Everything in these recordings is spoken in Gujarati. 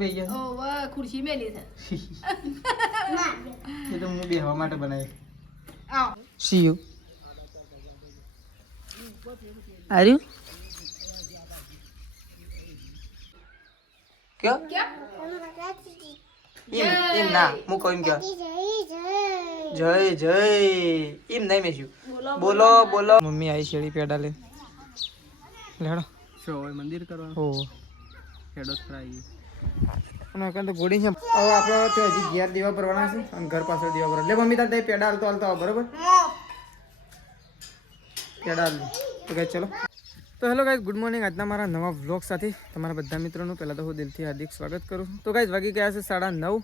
વાહ ખુરશી મેલી છે એ તો હું બેહવા માટે બનાવી. આવ સી યુ આર યુ ક્યો એમ ના હું કહું ક્યાં જય જય એમ નહીં મેસ્યું બોલો બોલો. મમ્મી આવી શેડી પેડા લે લેડો મંદિર કરવા હો હેડો થરાઈ અને કાં તો ગોડી છે. હવે આપણે તો હજી ઘેર દીવા ભરવાના છે અને ઘર પાછળ દીવા ભરવા. લે મમ્મી તાર પેડા હાલતો હાલતો આવો બરાબર. પેડા હાલ તો ગાઈસ ચલો. તો હેલો ગાઈસ, ગુડ મોર્નિંગ. આજના મારા નવા વ્લોગ સાથે તમારા બધા મિત્રોનું પહેલાં તો હું દિલથી હાર્દિક સ્વાગત કરું છું. તો ગાઈસ વાગી ગયા છે 9:30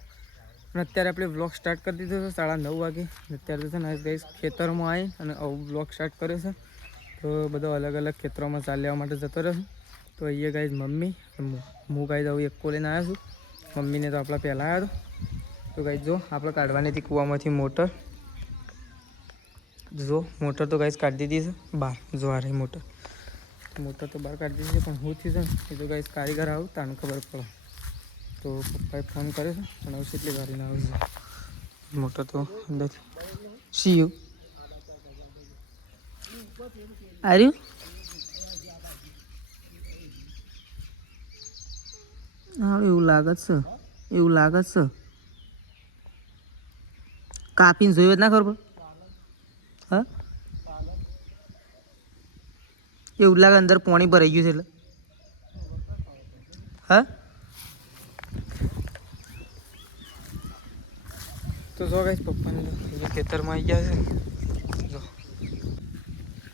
અને અત્યારે આપણે વ્લોગ સ્ટાર્ટ કરી દીધો છે 9:30 વાગે. અત્યારે તો છે ને ગાઈસ ખેતરમાં આવી અને આવું વ્લોગ સ્ટાર્ટ કર્યો છે. તો બધો અલગ અલગ ખેતરોમાં ચાલ લેવા માટે જતો રહ્યો છું. તો અહીંયા ગાઈસ મમ્મી હું ગાઈસ આવું એક લઈને આવ્યો છું. મમ્મીને તો આપણા પહેલાં આવ્યો હતો. તો ગાઈસ જો આપણે કાઢવાની હતી કૂવામાંથી મોટર. જો મોટર તો ગાઈસ કાઢી દીધી છે બહાર. જો આ રહી મોટર. મોટર તો બહાર કાઢી દીધી છે પણ હું થી છે ને એ તો ગાઈસ કારીગર આવું તાને ખબર પડે. તો પપ્પાએ ફોન કર્યો છે પણ હવે કેટલી વારીને આવશે મોટર તો અંદરથી. સી યુ આર યુ હા એવું લાગે છે. એવું લાગે છે કાપીને જોયું જ ના ખબર હા એવું લાગે અંદર પાણી ભરાઈ ગયું છે એટલે હા. તો જો ગાઈસ પપ્પાને ખેતરમાં આવી ગયા છે. જો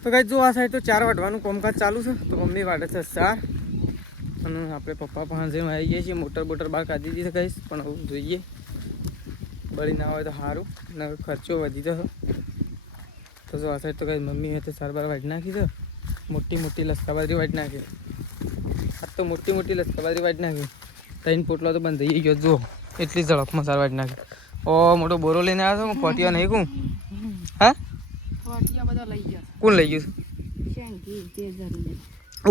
તો ગાઈસ જો આ સાઈડ તો 4 વાટવાનું કામકાજ ચાલુ છે. તો મમ્મી વાટે છે 4 અને આપણે પપ્પા પાસે જેમ આવી ગયા છીએ. મોટર બોટર બહાર કાઢી દીધી છે ગાઈસ પણ હવે જોઈએ બળી ના હોય તો સારું અને ખર્ચો વધી જશે. તો જો આ સાઈડ તો ગાઈસ મમ્મી તો 4 વાટી નાખી છે. મોટી મોટી લસકાબાજરી વાટી નાખી. આ તો મોટી મોટી લસકાબાજરી વાટી નાખી. 3 પોટલા તો બંધ થઈ ગયો. જો એટલી ઝડપમાં 4 વાટી નાખી. ઓ મોટો બોરો લઈને આવ્યો છો. પોટિયા નહીં કું હા પોટિયા બધા લઈ ગયા. કોણ લઈ ગયું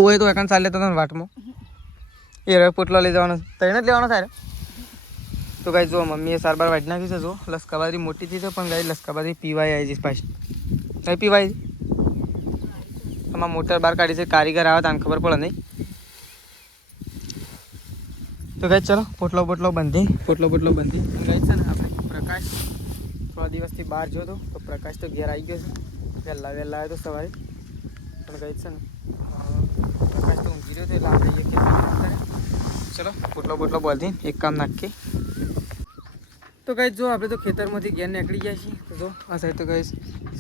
ઓય તો એકાન ચાલે તો વાટમાં એ હવે પોટલો લઈ જવાનો તઈને જ લેવાનો સારે. તો ગાઈ જો મમ્મીએ 4 વાટી નાખી છે. જો લસકાબાજરી મોટી થઈ છે પણ ગાઈ લસકાબાજરી પીવાય આવી જઈશ પાછી. કઈ પીવાય આમાં મોટર બહાર કાઢી છે. કારીગર આવે તાને ખબર પડે નહીં. તો ગાઈ ચલો પોટલો બંધી ગાઈ છે ને આપણે પ્રકાશ થોડા દિવસથી બહાર જોતો તો પ્રકાશ તો ઘેર આવી ગયો છે. વહેલા આવ્યો તો સવારે પણ ગાઈ છે ને પ્રકાશ તો ઊંઘી રહ્યો તો એટલે આપણે જઈએ ખેતરમાં. ચલો પોટલો બાંધી એક કામ નાખીએ. તો ગાઈ જો આપણે તો ખેતરમાંથી ઘેર નીકળી ગયા છીએ. તો જો આ સાઈડ તો ગાઈ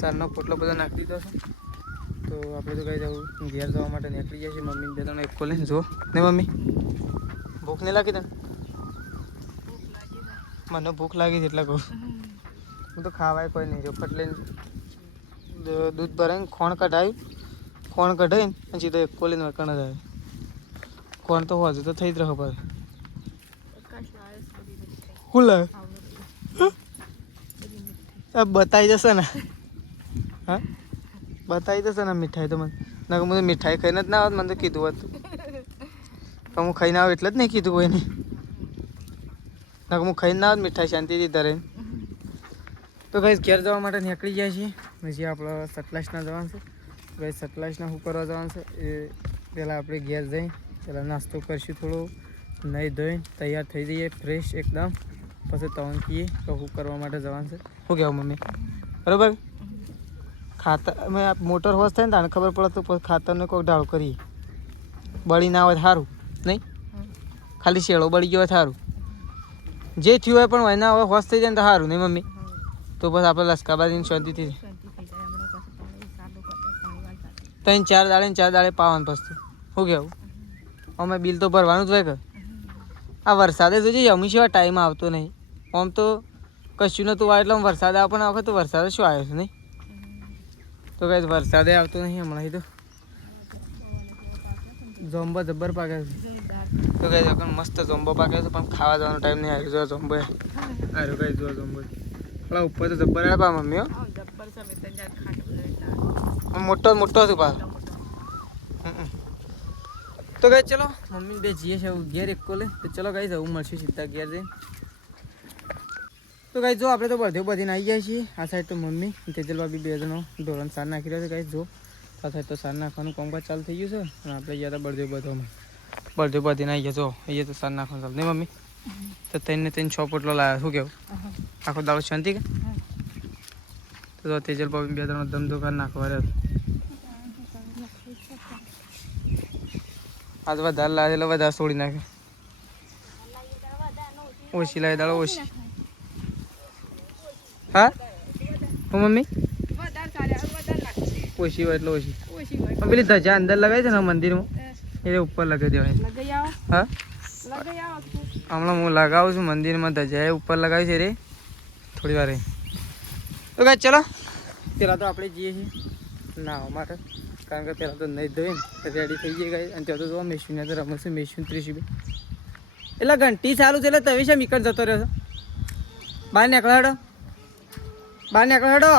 4નો પોટલો બધો નાખી દીધો છે. તો આપણે તો ગાઈ જવું ઘેર જવા માટે નીકળી ગયા છીએ. મમ્મી 2-3 એક લઈને જો ને મમ્મી ભૂખ નહીં લાગી તને? મને ભૂખ લાગી છે એટલે કહું. હું તો ખાવાય કોઈ નહીં. ચોપટ લઈને દૂધ ભરાઈને ખોણ કઢાવીને પછી તો એક લઈને વળકણ જ આવે. ખોણ તો હજુ તો થઈ જ રહો પર શું લાવે બતાવી જશે ને હા બતાવી જશે ને મીઠાઈ તો મને ના હું તો મીઠાઈ ખાઈને જ ના આવત. મને તો કીધું હતું પણ હું ખાઈને આવું એટલે જ નહીં કીધું કોઈને. ના હું ખાઈને ના આવત મીઠાઈ શાંતિથી ધરે. તો ગાઈસ ઘેર જવા માટે નીકળી જાય છીએ. પછી આપણે સતલાસના જવાનું છે. ગાઈસ સતલાસના શું કરવા જવાનું છે એ પહેલાં આપણે ઘેર જઈ પહેલાં નાસ્તો કરીશું. થોડો નહીં ધોઈને તૈયાર થઈ જઈએ ફ્રેશ એકદમ. પછી તવન કહીએ તો શું કરવા માટે જવાનું છે. શું કહેવું મમ્મી બરાબર? ખાતર અમે મોટર હોશ થાય ને તાને ખબર પડે તો પછી ખાતરને કોઈ ઢાળ કરીએ. બળી ના હોય સારું નહીં ખાલી શેળો બળી ગયો હોય સારું. જે થયું હોય પણ એના હવે હોશ થઈ જાય ને તો સારું નહીં મમ્મી? તો બસ આપણે લસકાબાજીની શાંતિથી 3-4 દાડે પાવાનું પછી શું કહેવું? અમે બિલ તો ભરવાનું જ હોય કે. આ વરસાદે જોજે અમી સિવાય ટાઈમ આવતો નહીં. આમ તો કશું નહોતું આવે એટલે વરસાદ આવે પણ આ વખત તો વરસાદ શું આવ્યો છે નહીં? તો કંઈ વરસાદે આવતો નહીં હમણાં. તો જોમ્બો જબ્બર પાકે છે. તો કંઈ મસ્ત જોમ્બો પાકે છે પણ ખાવા જવાનો ટાઈમ નહીં આવ્યો. જો જોમ્બો આવ્યો કંઈ જો જોમ્બો પેલા ઉપર તો જબ્બર આવ્યા પા મમ્મી. મોટો હતું પા તો ગાઈ ચલો મમ્મી બે જઈએ છે ઘેર એક કોલે તો ચલો ગાઈ જવું મળશે સીધા ઘેર જઈને. તો ગાઈ જો આપણે તો બધે બધીને આવી જાય છીએ. આ સાઈડ તો મમ્મી તેજલ ભાભી બે જણો ઢોરણ સાર નાખી રહ્યા છે. ગાઈ જો આ સાઈડ તો સાર નાખવાનું કામકાજ ચાલુ થઈ ગયું છે અને આપણે ગયા હતા બળદે બધીને આવી ગયા. જો અહીંયા તો સાર નાખવાનું ચાલુ નહીં મમ્મી તો ત્રણ 6 પોટલો લાવ્યા. શું કેવું આખો દાડો શાંતિ કે તો તેજલ ભાભી બે જણો ધંધો કરી નાખવા રહ્યો. આજ વધારે લાવે એટલે વધારે છોડી નાખે. ઓછી લાવે દાડો ઓછી. હા હું મમ્મી ઓછી હોય એટલે ઓછી. પેલી ધજા અંદર લગાવી છે ને મંદિરમાં એ ઉપર લગાવી દેવાય. હા હમણાં હું લગાવું છું મંદિરમાં ધજા એ ઉપર લગાવી છે રે થોડી વાર. તો કાંઈ ચલો પેલા તો આપણે જઈએ છીએ નાહવા માટે કારણ કે પેલા તો નહીં ધોઈને રેડી થઈ જાય ગાય. અને ત્યાં તો જોવા મેશીને તો રમશે મેશીન 30 એટલે ઘંટી ચાલુ છે એટલે તમે છે મીકર જતો રહ્યો છો. બહાર નીકળો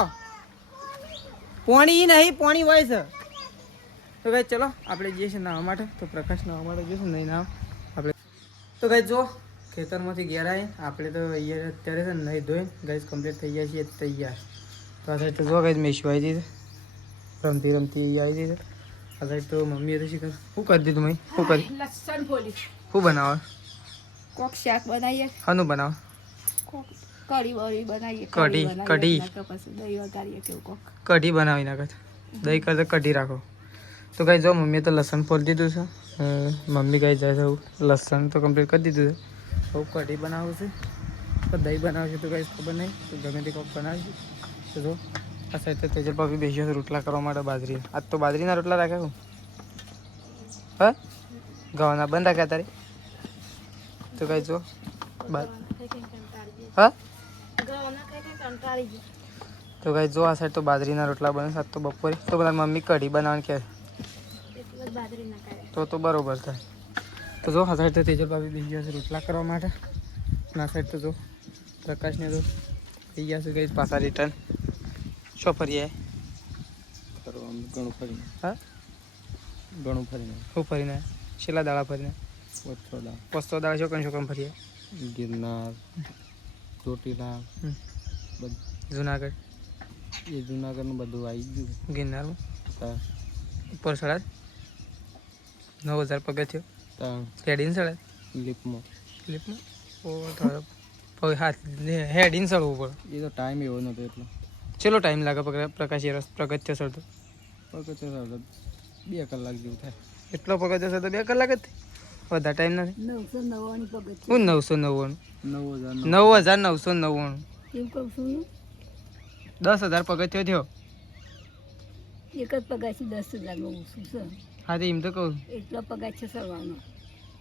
પોણી નહીં પોણી હોય છે. તો ગાય ચલો આપણે જઈએ છીએ નાહવા માટે. તો પ્રકાશ નાહવા માટે જઈશું નહીં નાહ આપણે. તો ગાય જો ખેતરમાંથી ઘેર આવી આપણે તો અહીંયા અત્યારે છે નહીં ધોઈ ગાય કમ્પ્લીટ થઈ ગયા છીએ તૈયાર. તો આ સાઈડ તો જો ગાય મેશી આવી દીધી રમતી આવી દીધી. આ સાઈડ તો મમ્મીએ તો શીખર શું કરી દીધું મમ્મી શું કરી લસણ ફોલી શું બનાવો કોક શાક બનાવીએ. શાનું બનાવો કઢી વળી બનાવીએ. કઢી પછી દહીં વઘારીએ કેવું કોક કઢી બનાવી નાખો. દહીં કરતા કઢી રાખો. તો ગાઈ જો મમ્મીએ તો લસણ ફોલી દીધું છે. મમ્મી ગાઈ જાય છે લસણ તો કમ્પ્લીટ કરી દીધું છે. બહુ કઢી બનાવું છે તો દહીં બનાવશે તો ગાઈ ખબર નહીં તો ગમે તે કોક બનાવશે. તો જો આ સાઈડ તો તેજલ ભાભી બેસ્યો છે રોટલા કરવા માટે બાજરી. આજ તો બાજરીના રોટલા રાખ્યા હું હા ઘઉંના બંધ રાખ્યા તારે. તો ગાઈ જો હા તો ગાઈ જો આ સાઈડ તો બાજરીના રોટલા બને સાત તો બપોરે. તો બધા મમ્મી કઢી બનાવવાની કહે તો બરોબર થાય. તો જો આ સાઈડ તો તેજલ ભાભી બેસી ગયા છે રોટલા કરવા માટે. આ સાઈડ તો જો પ્રકાશને તો થઈ ગયા છે ગઈ પાછા રિટર્ન. શું ફરીએ ઘણું ફરીને હા ઘણું ફરીને શું ફરીને છેલ્લા દાડા ફરીને પસ્તો દાડા શું ફરીએ ગિરનાર ચોટીલા જુનાગઢ. એ જુનાગઢનું બધું આવી ગયું ગિરનારમાં ઉપર સડા 9000 પગથિયો હેડીને સડા લિફ્ટમાં ઓ હાથ હેડીને સડવું પડે. એ તો ટાઈમ એવો નતો એટલો. ચલો ટાઈમ લાગે પ્રકાશ પગથિયો સડતો 2 કલાક જેવું થાય. એટલો પગથિયો સડતો 2 કલાક જ થાય વધારે ટાઈમ નથી. 999 હું 999 9999 એમ કહું છું 10,000 પગથિયો થયો. એક જ પગાર છે 10,000 નો ઓછું છે. હા તો એમ તો કહું એટલો પગાર છે સરવાનો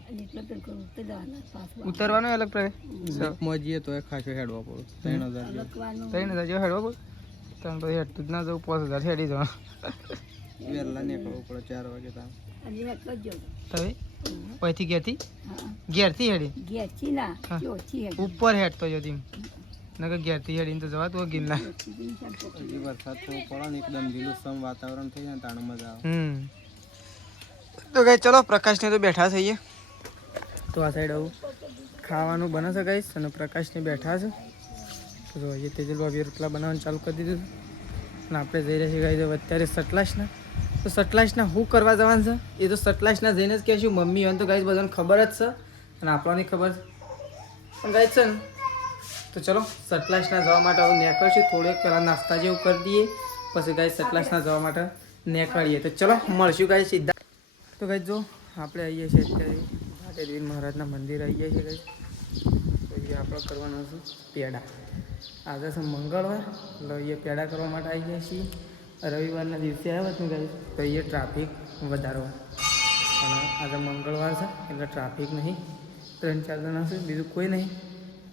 અને એટલો પેલો ઉતરવાના પાછો ઉતરવાનો અલગ પ્રકાર મોજીએ તો ખાસો હેડવા પડે 3,000 જેવો હેડવા પડે. તને પછી હેડતું જ ના જવું 5,000 હેડી જવાનું. વહેલા નીકળવું પડે 4 વાગે તાર અને હેડતો જ તમે અહીંથી ઘેરથી હેડી ઘેરથી ના ચોથી હેડ ઉપર હેડતો જતી નકર ઘેરથી હેડીને તો જવા તો ગિરનાર. વરસાદ તો પડે ને એકદમ લીલુંછમ વાતાવરણ થઈ જાય ને તાણું મજા આવે. તો ગાઈ ચલો પ્રકાશને તો બેઠા થઈએ. તો આ સાઈડ આવું ખાવાનું બને છે ગાઈસ અને પ્રકાશને બેઠા છે. તો જો એ તેજલ ભાભી રોટલા બનાવવાનું ચાલુ કરી દીધું અને આપણે જઈ રહ્યા છીએ ગાઈસ અત્યારે સટલાસના. તો સટલાસના શું કરવા જવાનું છે એ તો સટલાસના જઈને જ કહેશું. મમ્મી હોય તો ગાઈસ બધાને ખબર જ છે અને આપણને ખબર પણ ગાઈસ છે ને. તો ચલો સટલાસના જવા માટે હવે નીકળશું. થોડેક પહેલાં નાસ્તા જેવું કરી દઈએ પછી ગાઈસ સટલાસના જવા માટે નીકળીએ. તો ચલો મળશું ગાઈસ સીધા. તો ગાઈસ જો આપણે આવીએ છીએ અત્યારે ભાટેશ્વર મહારાજના મંદિર આવીએ છીએ ગાઈસ. તો એ આપણે કરવાના છે પેડા. આજે છે મંગળવાર એટલે એ પેડા કરવા માટે આવી ગયા છીએ. રવિવારના દિવસે આવ્યા હતું ગાઈસ તો એ ટ્રાફિક વધારો અને આજે મંગળવાર છે એટલે ટ્રાફિક નહીં. 3-4 જણા છે બીજું કોઈ નહીં.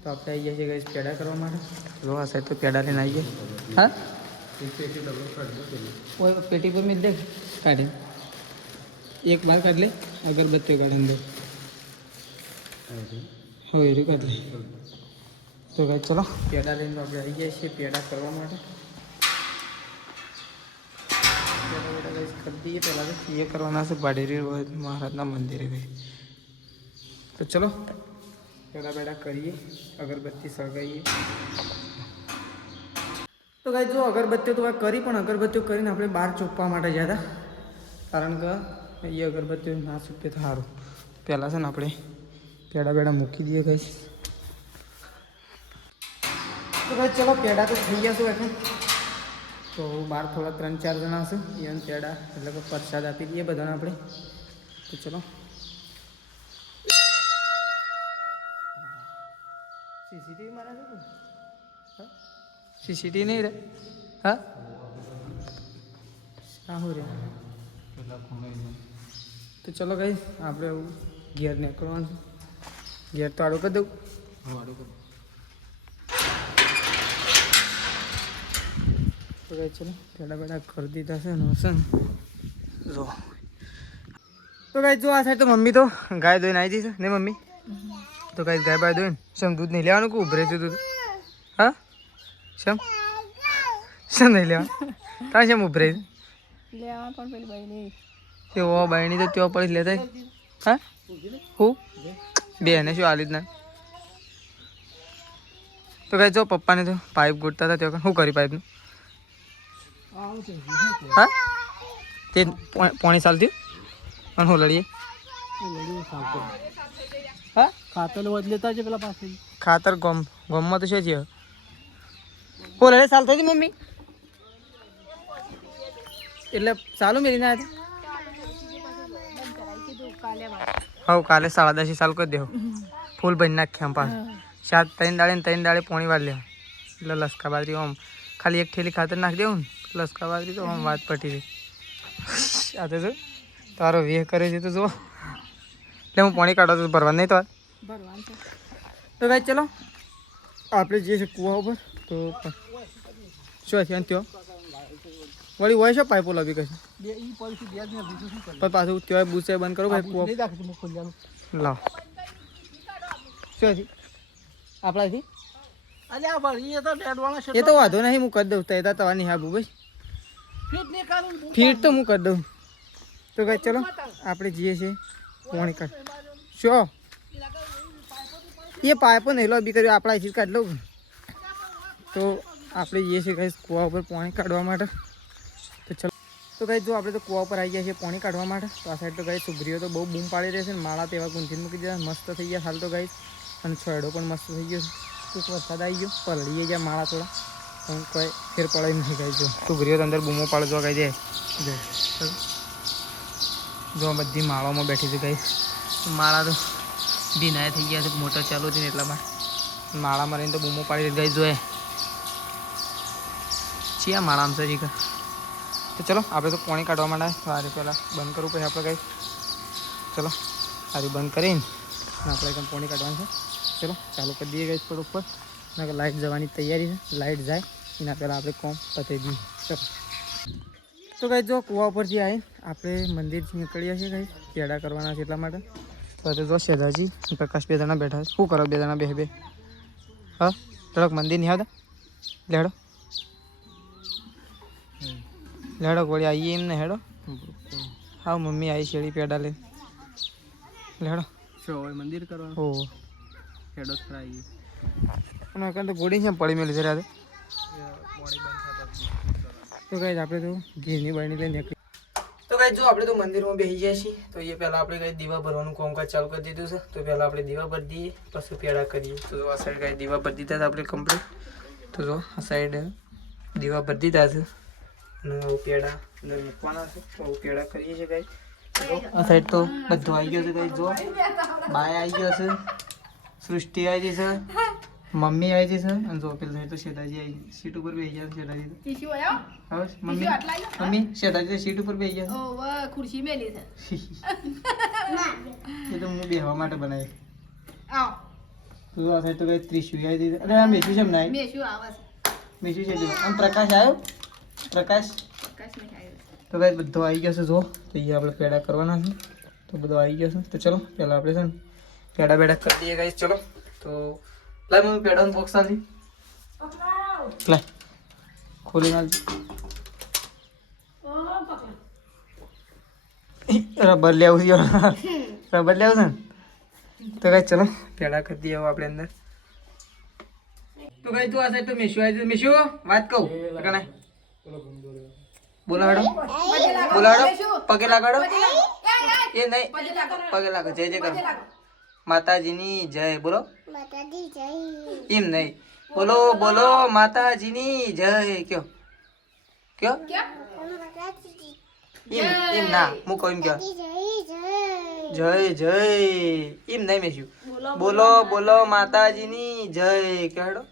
તો આપણે આવી ગયા છીએ ગાઈસ પેડા કરવા માટે. જો આ સાઈડ તો પેડા લઈને આવી ગયા. હા પેટી પર મેં દેખ કાઢી એક બાર કાઢ લે અગરબત્તીઓ કાઢે અંદર હવે એ કાઢ લે. તો ગાઈસ ચલો પેડા લઈને આપણે આવી ગયા છીએ પેડા કરવા માટે. કરી દઈએ પહેલાં તો એ કરવાના છે ભાડેરી મહારાજના મંદિરે ગઈ. તો ચલો પેડા બેડા કરીએ, અગરબત્તી સળગાવીએ. તો ગાઈ જો અગરબત્તીઓ તો કરી, પણ અગરબત્તીઓ કરીને આપણે બહાર ચોપવા માટે ગયા હતા, કારણ કે એ અગરબત્તીઓ ના ચૂપે તો સારું. પહેલાં છે ને આપણે પેડા બેડા મૂકી દઈએ ગઈ. તો ભાઈ ચલો પેડા તો થઈ ગયા છું એટલે. તો બહાર થોડા 3-4 જણા હશે, એને પેડા એટલે કે પ્રસાદ આપી દઈએ બધાને આપણે. તો ચલો સીસીટીવી મારા છે, હા સીસીટીવી નહીં રે, હા સાહુ રે. તો ચલો ગઈ આપણે ઘેર નીકળવાનું. ઘેર તો આડું કરી દઉં, આડું કરું. તો ગઈ ચલો પેડા બેડા કરી દીધા છે ને હશે ને જો. તો ગઈ જો આ સાઈડ તો મમ્મી તો ગાય ધોઈને આવી જશે ને મમ્મી. તો કઈ ગાય બાય ધોઈને શમ દૂધ નહીં લેવાનું, કે ઉભરે છે દૂધ, હા શમ શમ નહીં લેવાનું, તારે શમ ઉભરે લેવા પણ પેલી ભાઈ તે ઓ બાયણી તો ત્યાં પડી લેતા, હા હું બે એને શું આલી જ ના. તો કઈ જો પપ્પાને તો પાઇપ ગોટતા હતા ત્યાં શું કરી પાઇપનું, હા તે પોણી સાલ થયું અને હું લડીએ, હા ખાતર લેતા છે પેલા પાસે ખાતર ગમમાં તો છે જ હો લડે સાલ થઈ હતી મમ્મી, એટલે ચાલુ મેરી ના હતી. હા કાલે 10:30 સાલ કરી દેવો, ફૂલ બની નાખ્યા પાસ 3 દાડે પોણી વાર લેવા, એટલે લસકા બાજરી આમ ખાલી એક થેલી ખાતર નાખી દેવું ને લસકા બાજરી તો આમ વાત પટી ગઈ. આ તો જો તારો વેહ કરે છે તો જો, એટલે હું પાણી કાઢો તો ભરવાનું નહીં તો ભરવાનું છે. તો ભાઈ ચલો આપણે જઈએ છીએ કૂવા ઉપર. તો શું છે ત્યાં વળી હોય છે પાઇપો લાવી કશું, પણ પાછું ત્યાં બુસે બંધ કરો ભાઈ કૂવા લાવ શું હતી આપણાથી. એ તો વાંધો નહીં, હું કરી દઉં તો તમારી હાબુ ભાઈ ફીટ તો હું કરી દઉં. તો ભાઈ ચલો આપણે જઈએ છીએ પાણી કાઢ. શું એ પાઇપો નહીં લો બી કર્યું, આપણા અહીંથી કાઢ લઉં. તો આપણે જઈએ છીએ કઈ કૂવા ઉપર પાણી કાઢવા માટે. તો ચલો તો કઈ જો આપણે તો કૂવા ઉપર આવી ગયા છીએ પાણી કાઢવા માટે. તો આ સાઈડ તો કઈ સુગ્રીઓ તો બહુ બૂમ પાડી રહે છે ને માળા તેવા ગુંથીને મૂકી દીધા, મસ્ત થઈ ગયા હાલ તો ગઈ. અને છોડો પણ મસ્ત થઈ ગયો, ટૂંક વરસાદ આવી ગયો, પલળીએ ગયા માળા થોડા, પણ કોઈ ફેર પડાય નહીં ગઈ. જો સુગ્રીઓ તો અંદર બૂમો પાડજો કઈ જાય જો બધી માળામાં બેઠી હતી ગઈ. માળા તો ભીનાય થઈ ગયા છે, મોટર ચાલુ હતી ને એટલા માટે માળામાં રહીને તો બૂમો પાડી ગઈ જોઈએ છીએ માળામાં સરી કર. તો ચલો આપણે તો પાણી કાઢવા માંડે. સારી પહેલાં બંધ કરવું પછી આપણે કંઈ ચલો સારી બંધ કરીને આપણે કંઈ પાણી કાઢવાનું છે. ચલો ચાલુ કરી દઈએ ગઈ થોડું ઉપર, ના લાઇટ જવાની તૈયારી છે, લાઇટ જાય એના પહેલાં આપણે કોમ પતાવી દઈએ. ચલો તો કંઈ જો કૂવા ઉપરથી આવીને આપણે મંદિરથી નીકળીએ છીએ કંઈ પેડા કરવાના છે એટલા માટે. તો જો શેધાજી પ્રકાશ 2 જણા બેઠા છે. શું કરો 2 જણા બે હા થોડોક મંદિર નહીં આવતા લેડો લેડો વળી આવીએ એમ ને હેડો. હા મમ્મી આવી શેડી પેડા લઈને લેડો મંદિર કરવાનું. હો હેડો થોડા આવીએ અને કાં તો ગોળી છે પડી મેલી જરા. તો કઈ આપણે તો ઘીની બની લઈને નીકળી. તો કઈ જો આપણે તો મંદિરમાં બેસી જાય છીએ. તો એ પહેલાં આપણે કઈ દીવા ભરવાનું કામકાજ ચાલુ કરી દીધું છે. તો પહેલાં આપણે દીવા ભરી દઈએ પછી પેડા કરીએ. તો આ સાઈડ કઈ દીવા ભરી દીધા આપણે કમ્પ્લીટ. તો જો આ સાઈડ દીવા ભરી દીધા છે અને પેડા અંદર મૂકવાના છે. તો પેડા કરીએ છીએ કઈ. આ સાઈડ તો બધું આવી ગયું છે કઈ. જો બાય આવી ગયો છે, સૃષ્ટિ આવી ગઈ છે, મમ્મી આવી ગઈ છે અને જો પેલા સાઈડ તો શેતાજી આવી સીટ ઉપર બેસી ગયા. શેતાજી હવે મમ્મી શેતાજી તો સીટ ઉપર બેસી ગયા ખુરશી મેલી છે. એ તો હું બેસવા માટે બનાવી. તો આ સાઈડ તો કઈ ત્રિશુ આવી દીધી. અરે આ મેસુ છે ના મેસુ છે આમ પ્રકાશ આવ્યો પ્રકાશ તો કઈ બધો આવી ગયો છે. જો તો અહીંયા આપણે પેડા કરવાના છે. તો બધો આવી ગયો છે. તો ચલો પહેલાં આપણે છે ને પેડા બેડા કરી દઈએ ગાઈસ. ચલો તો લાય મમ્મી પેડાનું બોક્સ આલી લાય ખોલી નાખજો. રબર લેવું છે રબર લેવું છે ને તો કઈ ચલો પેડા કરી દઈએ આપણે અંદર તો કઈ તું આ સાઈડ તો મિશુ આવી મિશુ વાત કહું કને બોલાડો પગે લાગાડો એ નહીં પગે લાગો જય જય કરો માતાજીની જય બોલો એમ નહીં બોલો બોલો માતાજીની જય કયો કયો એમ ના હું કહું એમ કયો જય જય એમ નહીં મેં શું બોલો બોલો માતાજીની જય કહેડો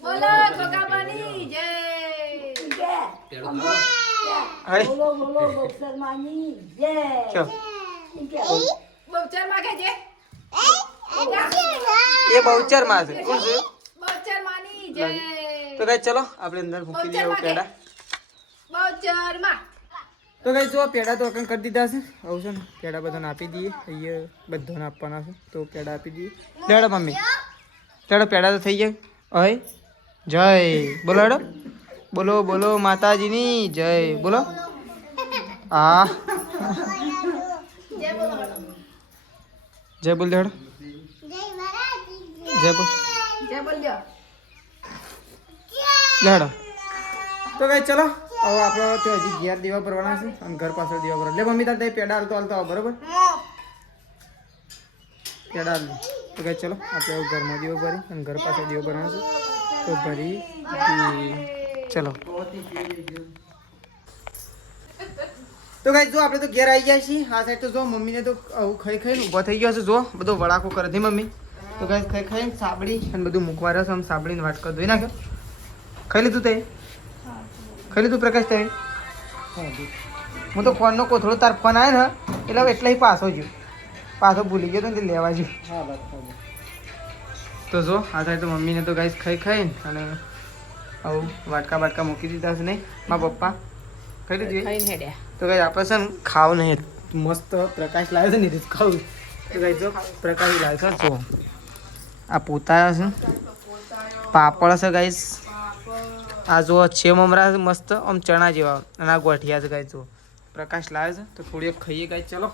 બોલો કોકાબાની જય બોલો બોલો બોક્સર માની જય કયો બોક્સર માં કે છે એ બહુચર માં છે કોણ છે બોક્સર માની જય તો કઈ ચલો આપણે અંદર મૂકી દઈએ પેડા બોક્સર માં તો કઈ જો પેડા તો અકન કરી દીધા છે આવું છે ને પેડા બધાને આપી દઈએ અહીંયા બધાને આપવાના છે તો પેડા આપી દઈએ લેડો મમ્મી લેડો પેડા તો થઈ ગયા અય જય બોલો હેડો બોલો બોલો માતાજીની જય બોલો હા જય બોલ દે હેડો જય બોલ જય બોલ દો લેડો તો કઈ ચલો હવે આપણે તો હજી ઘેર દીવા ભરવાના છે અને ઘર પાછળ દીવા ભરવા લે મમ્મી તાર પેડા હાલતો હાલતો આવો બરોબર પેડા હાલ તો કઈ ચલો આપણે ઘરમાં દીવો ભરી અને ઘર પાછળ દીવો ભરવાના છે તો ભરી ચલો તો કઈ જો આપણે તો ઘેર આવી ગયા છીએ આ સાઈડ તો જો મમ્મીને તો આવું ખાઈ ખાઈને ઊભો થઈ ગયો છે જો બધો વડાકો કરે છે મમ્મી તો કઈ ખાઈ ખાઈને સાબડી અને બધું મૂકવા રહ્યો છે આમ સાબડીને વાટકો ધોઈ નાખ્યો ખાઈ લીધું તે ખાઈ લીધું પ્રકાશ તે હું તો ફોનનો કોથળો તાર ફોન આવ્યો ને એટલે હવે એટલે પાછો ગયો પાછો ભૂલી ગયો તો ને લેવા ગયો તો જો આ સાઈડ તો મમ્મીને તો ગાઈસ ખાઈ ખાઈને અને આવું વાટકા બાટકા મૂકી દીધા છે નહીં મારા પપ્પા ખાઈ લીધું તો કઈ આપણે છે ને ખાવું નહીં મસ્ત પ્રકાશ લાવ્યો છે ને રીત ખાવું તો કઈ જો પ્રકાશ લાવ્યો છે જો આ પોતા છે પાપડ છે ગાઈસ આ જો છે મમરા મસ્ત આમ ચણા જેવા અને આ ગોઠિયા છે ગાઈસ જો પ્રકાશ લાવે છે તો થોડી ખાઈએ ગાઈસ ચલો